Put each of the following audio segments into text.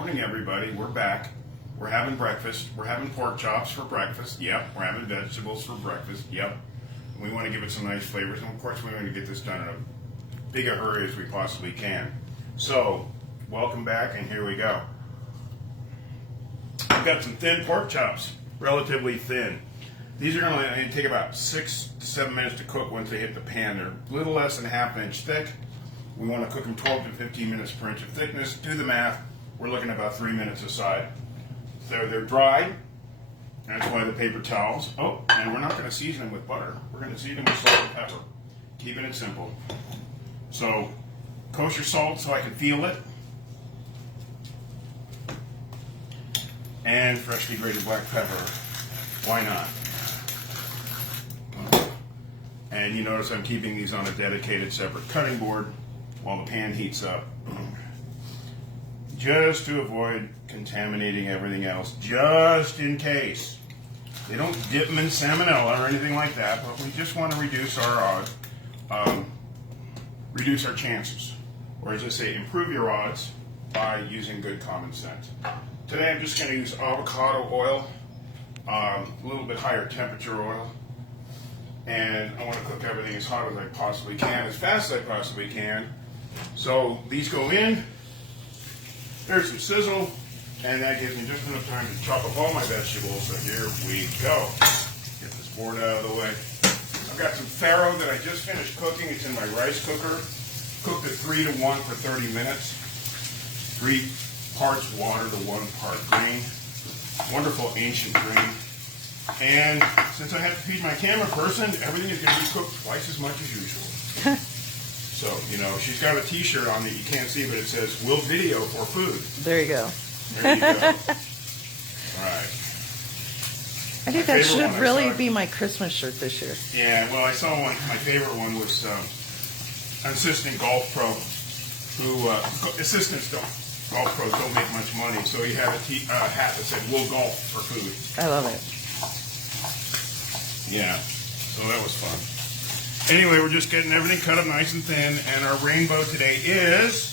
Morning, everybody. We're back. We're having breakfast. We're having pork chops for breakfast. Yep. We're having vegetables for breakfast. Yep. We want to give it some nice flavors, and of course, we want to get this done in a big a hurry as we possibly can. So, welcome back, and here we go. I've got some thin pork chops, relatively thin. These are going to take about 6 to 7 minutes to cook once they hit the pan. They're a little less than a half an inch thick. We want to cook them 12 to 15 minutes per inch of thickness. Do the math. We're looking at about 3 minutes aside. So they're dry. That's why the paper towels. Oh, and we're not going to season them with butter. We're going to season them with salt and pepper. Keeping it simple. So, kosher salt so I can feel it. And freshly grated black pepper. Why not? And you notice I'm keeping these on a dedicated separate cutting board while the pan heats up. Just to avoid contaminating everything else, just in case. They don't dip them in salmonella or anything like that, but we just want to reduce our chances. Or as I say, improve your odds by using good common sense. Today I'm just going to use avocado oil, a little bit higher temperature oil, and I want to cook everything as hot as I possibly can, as fast as I possibly can. So these go in. There's some sizzle, and that gives me just enough time to chop up all my vegetables. So here we go. Get this board out of the way. I've got some farro that I just finished cooking. It's in my rice cooker. Cooked at 3 to 1 for 30 minutes. 3 parts water to 1 part grain. Wonderful ancient grain. And since I have to feed my camera person, everything is going to be cooked twice as much as usual. So, you know, she's got a t-shirt on that you can't see, but it says, "We'll video for food." There you go. There you go. All right. I think that should really be my Christmas shirt this year. Yeah, well, I saw one. My favorite one was an assistant golf pro who, golf pros don't make much money, so he had a hat that said, "We'll golf for food." I love it. Yeah, so that was fun. Anyway, we're just getting everything cut up nice and thin, and our rainbow today is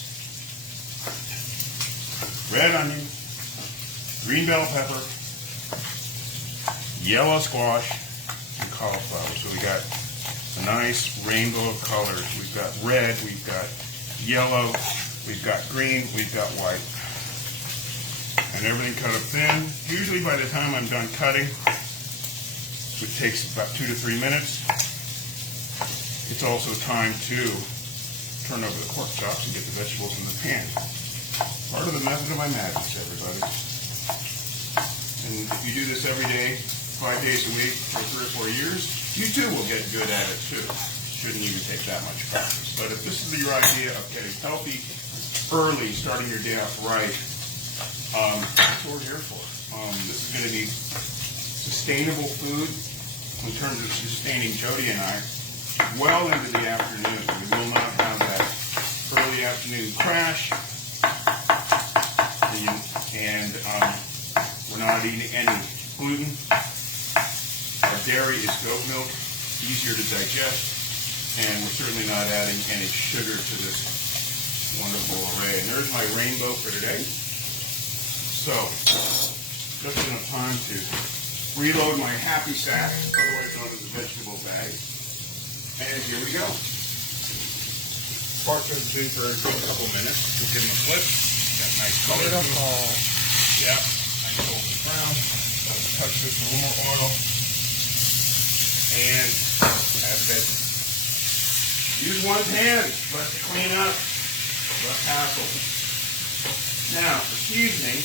red onion, green bell pepper, yellow squash, and cauliflower. So we got a nice rainbow of colors. We've got red, we've got yellow, we've got green, we've got white. And everything cut up thin. Usually by the time I'm done cutting, which takes about 2 to 3 minutes, it's also time to turn over the pork chops and get the vegetables in the pan. Part of the method of my madness, everybody. And if you do this every day, 5 days a week for 3 or 4 years, you too will get good at it too. Shouldn't even take that much practice. But if this is your idea of getting healthy early, starting your day off right, that's what we're here for. This is going to be sustainable food in terms of sustaining Jody and I well into the afternoon. We will not have that early afternoon crash. And we're not eating any gluten. Our dairy is goat milk, easier to digest, and we're certainly not adding any sugar to this wonderful array. And there's my rainbow for today. So, just enough time to reload my happy sack, otherwise known as a vegetable bag. And here we go. Pork has been for a good couple minutes. We'll give them a flip. Got nice color to them. Yep. Nice golden brown. Touch this with a little more oil. And add veggies. Use one hand, but to clean up, less hassle. Now, for seasoning,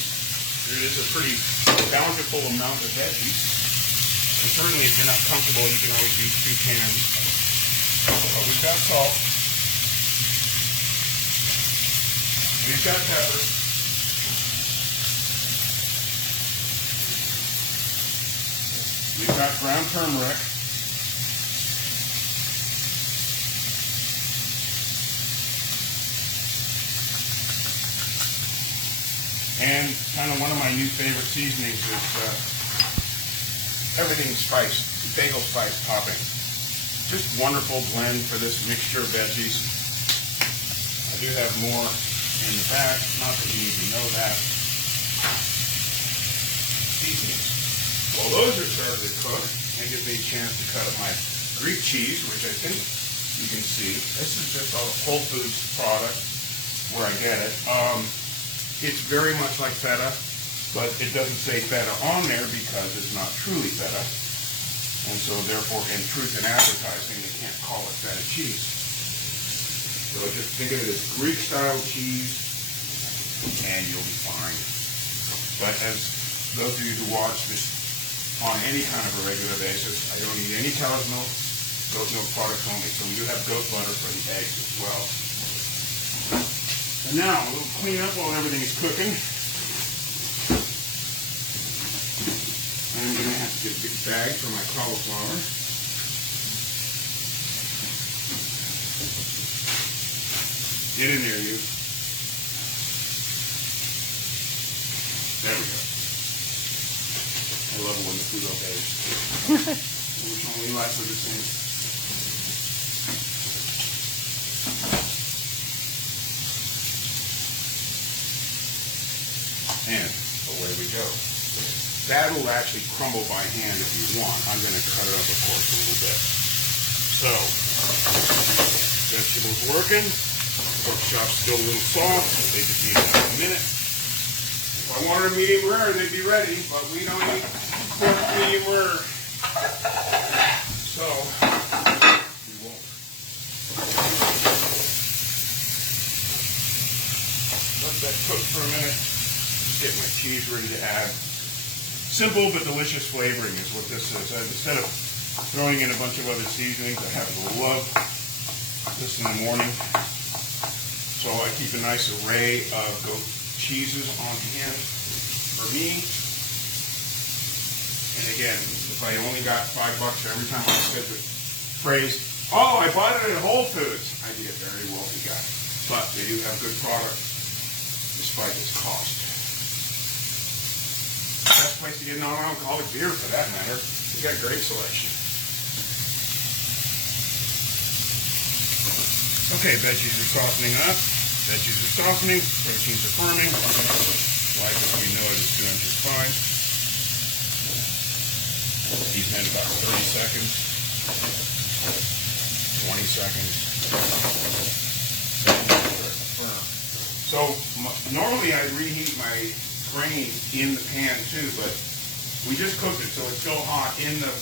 there is a pretty bountiful amount of veggies. And certainly if you're not comfortable, you can always use 2 cans. But we've got salt. We've got pepper. We've got ground turmeric. And kind of one of my new favorite seasonings is everything spiced, bagel spice topping. Just wonderful blend for this mixture of veggies. I do have more in the back, not that you need to know that. seasonings. While those are starting to cook, it gives me a chance to cut up my Greek cheese, which I think you can see. This is just a Whole Foods product where I get it. It's very much like feta, but it doesn't say feta on there because it's not truly feta. And so therefore, in truth in advertising, they can't call it feta cheese. So just think of it as Greek style cheese and you'll be fine. But as those of you who watch this on any kind of a regular basis, I don't eat any cow's milk, goat milk products only. So we do have goat butter for the eggs as well. And now, a little cleanup while everything's cooking. I'm going to have to get a big bag for my cauliflower. Get in there, you. There we go. I love it when the food obeys. Which only lasts for the same. And away we go. That'll actually crumble by hand if you want. I'm going to cut it up, of course, a little bit. So, vegetables working. Pork chop's still a little soft. They just need about a minute. If I wanted a medium rare, they'd be ready, but we don't eat pork medium rare. So, we won't. Let that cook for a minute. Get my cheese ready to add. Simple but delicious flavoring is what this is. Instead of throwing in a bunch of other seasonings, I happen to love this in the morning. So I keep a nice array of goat cheeses on hand for me. And again, if I only got $5 every time I said the phrase, oh, I bought it at Whole Foods, I'd be a very wealthy guy. But they do have good product despite its cost. The best place to get non-alcoholic beer for that matter. They got a great selection. Okay, veggies are softening up. Veggies are softening. Proteins are firming. Like as we know it is 2 inches fine. These in about 30 seconds. 20 seconds. So normally I reheat my grain in the pan too, but we just cooked it so it's still hot in the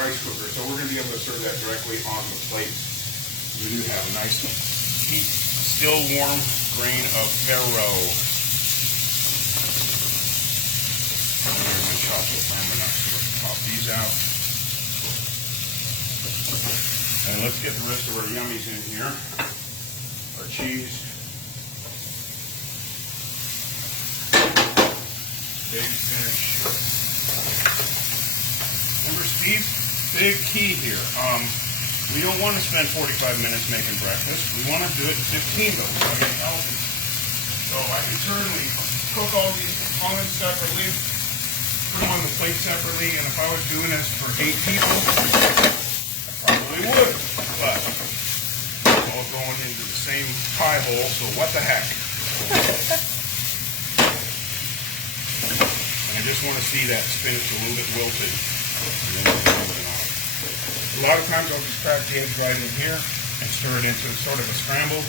rice cooker. So we're going to be able to serve that directly on the plate. We do have a nice heat, still warm grain of Farro. My chocolate firm enough, so let's pop these out. And let's get the rest of our yummies in here. Our cheese. Big finish. Remember, speed, big key here. We don't want to spend 45 minutes making breakfast. We want to do it in 15, though. We want to get healthy. So I can certainly cook all these components separately, put them on the plate separately, and if I was doing this for 8 people, I probably would. But it's all going into the same pie hole, so what the heck? I just want to see that spinach a little bit wilted. And then we'll throw it on. A lot of times I'll just crack the eggs right in here and stir it into sort of a scramble.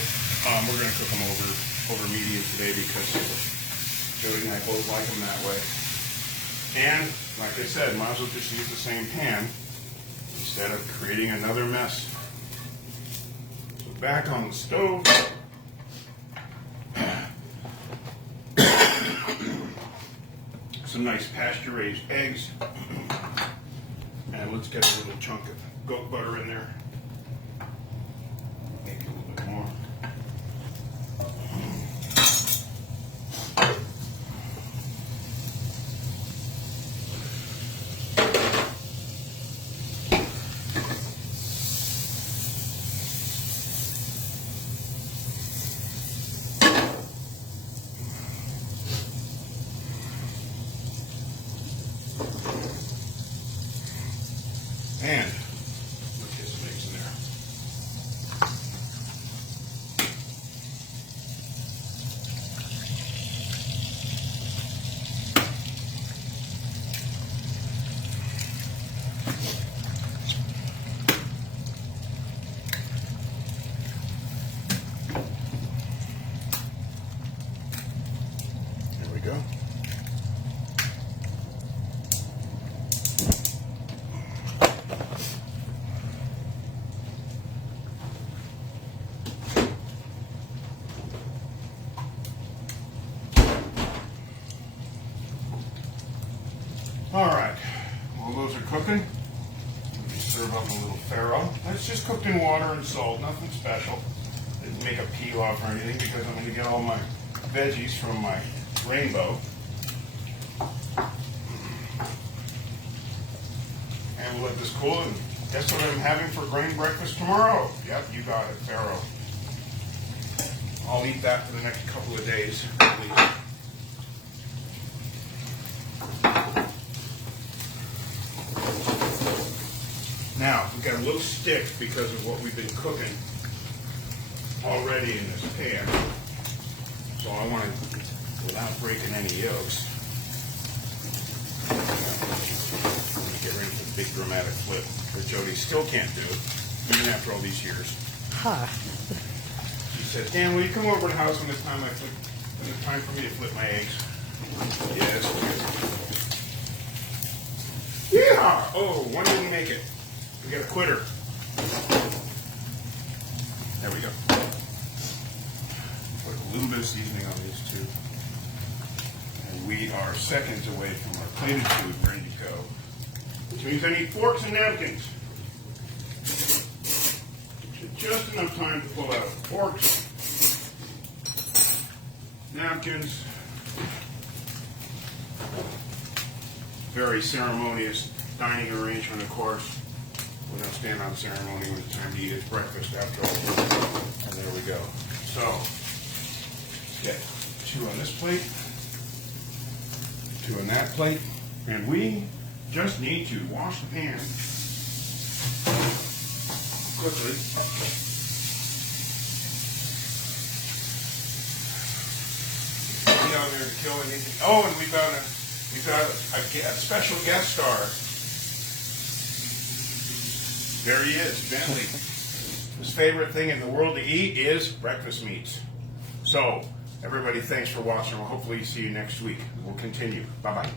We're going to cook them over medium today because Jody and I both like them that way. And like I said, might as well just use the same pan instead of creating another mess. So back on the stove. Some nice pasture-raised eggs. And let's get a little chunk of goat butter in there. Maybe a little bit more. And let's get some eggs in there. go. All right, while those are cooking, we serve up a little farro. It's just cooked in water and salt, nothing special. Didn't make a pilaf or anything because I'm going to get all my veggies from my rainbow. And we'll let this cool, and guess what I'm having for grain breakfast tomorrow? Yep, you got it, farro. I'll eat that for the next couple of days at least. Now, we've got a little stick because of what we've been cooking already in this pan. So I want to, without breaking any yolks, I'm going to get ready for the big dramatic flip that Jody still can't do, even after all these years. Huh. She said, Dan, will you come over to the house when it's time when it's time for me to flip my eggs? Yes. Yeah! Oh, one didn't make it. We got a quitter. There we go. Put a little bit of seasoning on these two. And we are seconds away from our plated food ready to go. Which means I need forks and napkins. Just enough time to pull out forks, napkins. Very ceremonious dining arrangement, of course. We don't stand on ceremony when it's time to eat his breakfast after all. And there we go. So, let's get two on this plate, two on that plate, and we just need to wash the pan quickly. Down there to kill anything. Oh, and we've got a special guest star. There he is, Bentley. His favorite thing in the world to eat is breakfast meats. So, everybody, thanks for watching. We'll hopefully see you next week. We'll continue. Bye-bye.